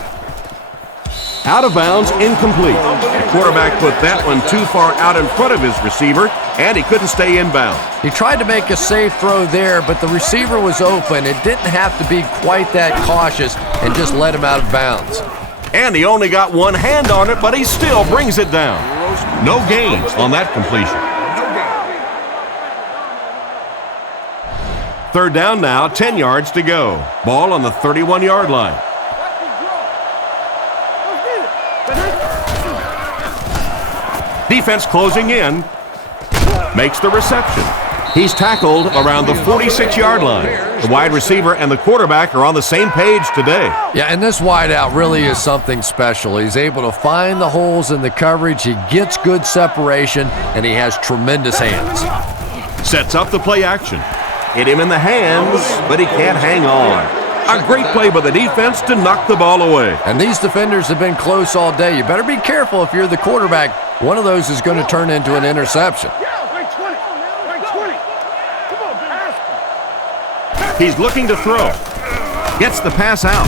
Out of bounds, incomplete. The quarterback put that one too far out in front of his receiver, and he couldn't stay inbound. He tried to make a safe throw there, but the receiver was open. It didn't have to be quite that cautious and just let him out of bounds. And he only got one hand on it, but he still brings it down. No gains on that completion. 3rd down now, 10 yards to go. Ball on the 31-yard line. Defense closing in. Makes the reception. He's tackled around the 46-yard line. The wide receiver and the quarterback are on the same page today. Yeah, and this wideout really is something special. He's able to find the holes in the coverage. He gets good separation, and he has tremendous hands. Sets up the play action. Hit him in the hands, but he can't hang on. A great play by the defense to knock the ball away. And these defenders have been close all day. You better be careful if you're the quarterback. One of those is going to turn into an interception. He's looking to throw. Gets the pass out.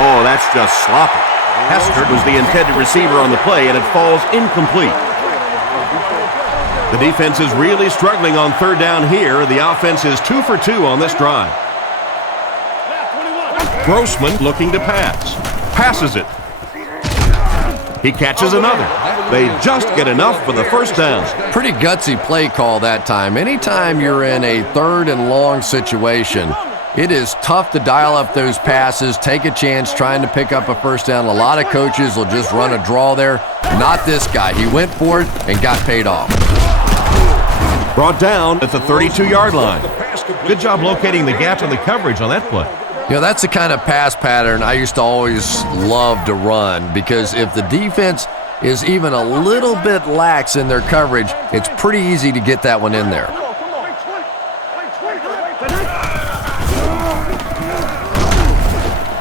Oh, that's just sloppy. Hester was the intended receiver on the play, and it falls incomplete. The defense is really struggling on 3rd down here. The offense is 2 for 2 on this drive. Grossman looking to pass. Passes it. He catches another. They just get enough for the first down. Pretty gutsy play call that time. Anytime you're in a 3rd and long situation, it is tough to dial up those passes, take a chance trying to pick up a first down. A lot of coaches will just run a draw there. Not this guy. He went for it and got paid off. Brought down at the 32-yard line. Good job locating the gap in the coverage on that play. You know, that's the kind of pass pattern I used to always love to run, because if the defense is even a little bit lax in their coverage, it's pretty easy to get that one in there.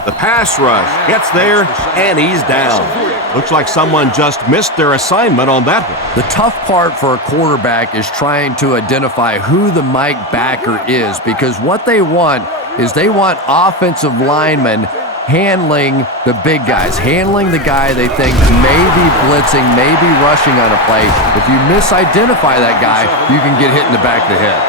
The pass rush gets there, and he's down. Looks like someone just missed their assignment on that one. The tough part for a quarterback is trying to identify who the Mike backer is, because what they want is they want offensive linemen handling the big guys, handling the guy they think may be blitzing, may be rushing on a play. If you misidentify that guy, you can get hit in the back of the head.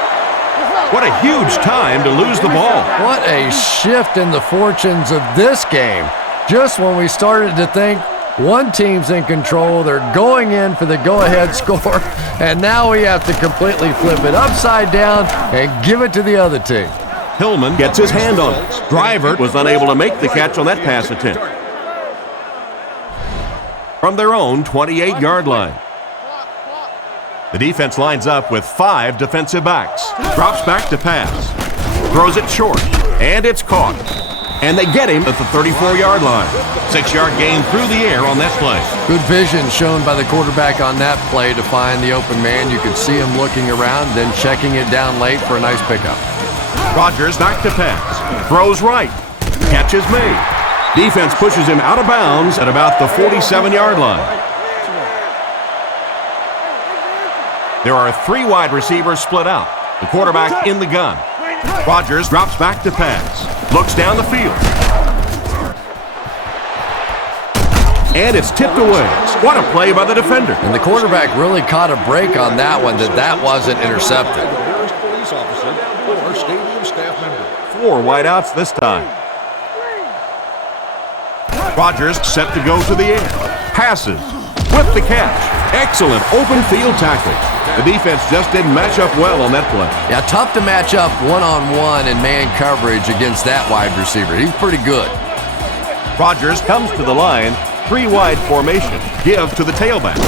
What a huge time to lose the ball. What a shift in the fortunes of this game. Just when we started to think one team's in control, they're going in for the go-ahead score, and now we have to completely flip it upside down and give it to the other team. Hillman gets his hand on it. Driver was unable to make the catch on that pass attempt. From their own 28-yard line. The defense lines up with 5 defensive backs. Drops back to pass. Throws it short, and it's caught. And they get him at the 34-yard line. 6-yard gain through the air on that play. Good vision shown by the quarterback on that play to find the open man. You could see him looking around, then checking it down late for a nice pickup. Rodgers back to pass. Throws right. Catch is made. Defense pushes him out of bounds at about the 47-yard line. There are 3 wide receivers split out. The quarterback in the gun. Rodgers drops back to pass. Looks down the field. And it's tipped away. What a play by the defender. And the quarterback really caught a break on that one, that wasn't intercepted. 4 wideouts this time. Rodgers set to go to the air. Passes. With the catch. Excellent open field tackle. The defense just didn't match up well on that play. Yeah, tough to match up one-on-one in man coverage against that wide receiver. He's pretty good. Rodgers comes to the line. 3 wide formation. Give to the tailback.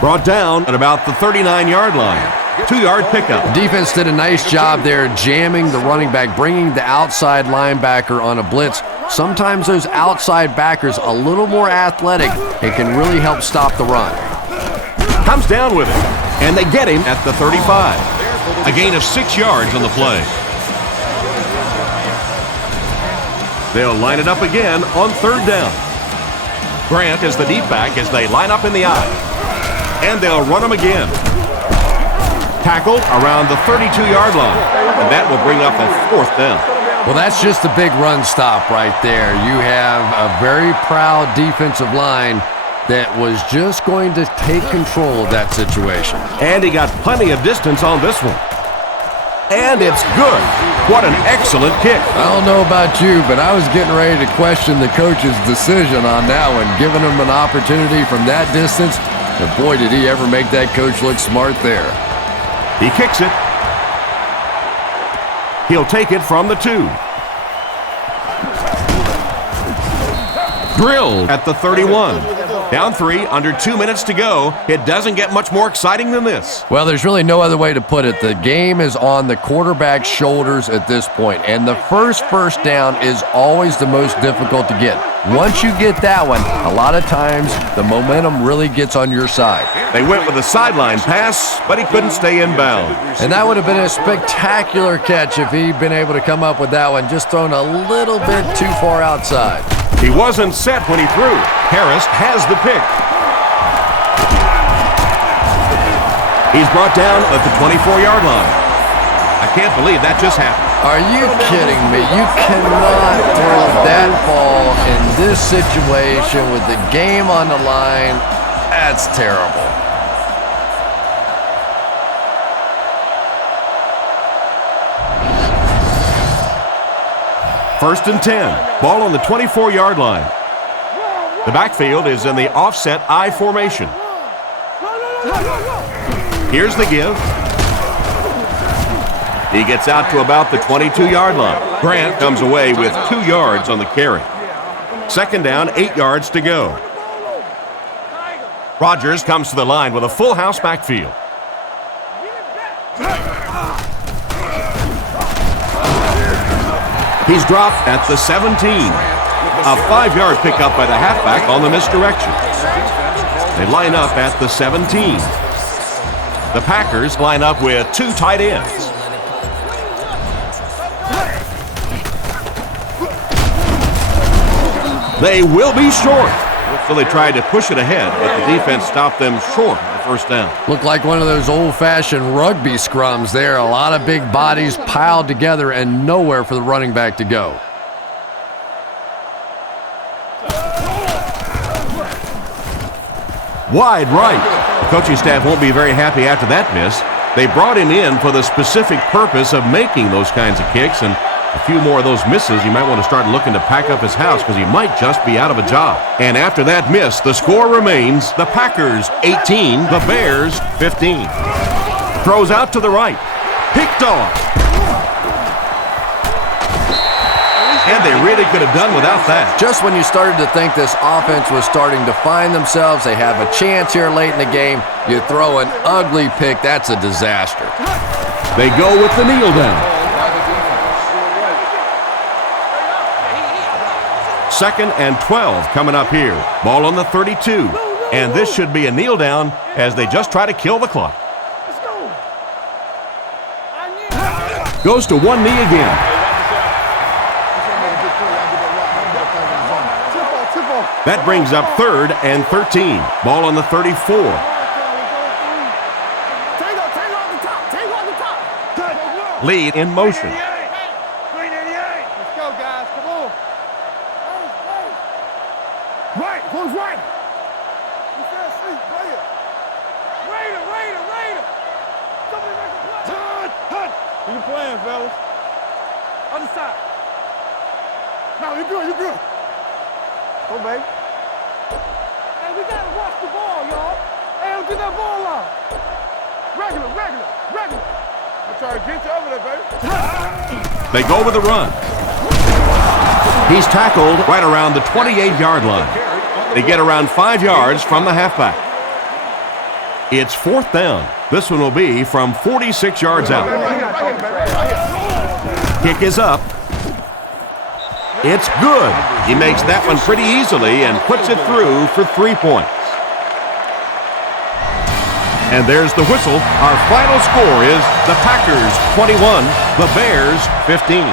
Brought down at about the 39-yard line. 2-yard pickup. Defense did a nice job there jamming the running back, bringing the outside linebacker on a blitz. Sometimes those outside backers a little more athletic and can really help stop the run. Comes down with it, and they get him at the 35. A gain of 6 yards on the play. They'll line it up again on 3rd down. Grant is the deep back as they line up in the I. And they'll run him again. Tackled around the 32-yard line, and that will bring up a 4th down. Well, that's just a big run stop right there. You have a very proud defensive line that was just going to take control of that situation. And he got plenty of distance on this one. And it's good. What an excellent kick. I don't know about you, but I was getting ready to question the coach's decision on that one, giving him an opportunity from that distance. And boy, did he ever make that coach look smart there. He kicks it. He'll take it from the 2. Drilled at the 31. Down 3, under 2 minutes to go. It doesn't get much more exciting than this. Well, there's really no other way to put it. The game is on the quarterback's shoulders at this point, and the first down is always the most difficult to get. Once you get that one, a lot of times the momentum really gets on your side. They went with a sideline pass, but he couldn't stay in bounds. And that would have been a spectacular catch if he'd been able to come up with that one, just thrown a little bit too far outside. He wasn't set when he threw. Harris has the pick. He's brought down at the 24-yard line. I can't believe that just happened. Are you kidding me? You cannot throw that ball in this situation with the game on the line. That's terrible. First and 10. Ball on the 24-yard line. The backfield is in the offset I formation. Here's the give. He gets out to about the 22-yard line. Grant comes away with 2 yards on the carry. 2nd down, 8 yards to go. Rodgers comes to the line with a full house backfield. He's dropped at the 17. A 5-yard pickup by the halfback on the misdirection. They line up at the 17. The Packers line up with 2 tight ends. They will be short. So they tried to push it ahead, but the defense stopped them short of the 1st down. Looked like one of those old-fashioned rugby scrums there. A lot of big bodies piled together and nowhere for the running back to go. Wide right. The coaching staff won't be very happy after that miss. They brought him in for the specific purpose of making those kinds of kicks, and a few more of those misses, you might want to start looking to pack up his house because he might just be out of a job. And after that miss, the score remains the Packers 18, the Bears 15. Throws out to the right. Picked off. And they really could have done without that. Just when you started to think this offense was starting to find themselves, they have a chance here late in the game, you throw an ugly pick, that's a disaster. They go with the kneel down. 2nd and 12 coming up here. Ball on the 32. And this should be a kneel down as they just try to kill the clock. Let's go. Goes to one knee again. That brings up 3rd and 13. Ball on the 34. Lead in motion. Let's go, guys. Come on. Right. Who's right? Raider. Somebody make a play. Hunt. Who you playing, fellas? Other side. No, you good. Go, baby. Hey, we gotta watch the ball, y'all. Hey, don't get that ball out. Regular. I'm trying to get you over there, baby. They go with a run. He's tackled right around the 28-yard line. They get around 5 yards from the halfback. It's 4th down. This one will be from 46 yards out. Kick is up. It's good. He makes that one pretty easily and puts it through for 3 points. And there's the whistle. Our final score is the Packers 21, the Bears 15.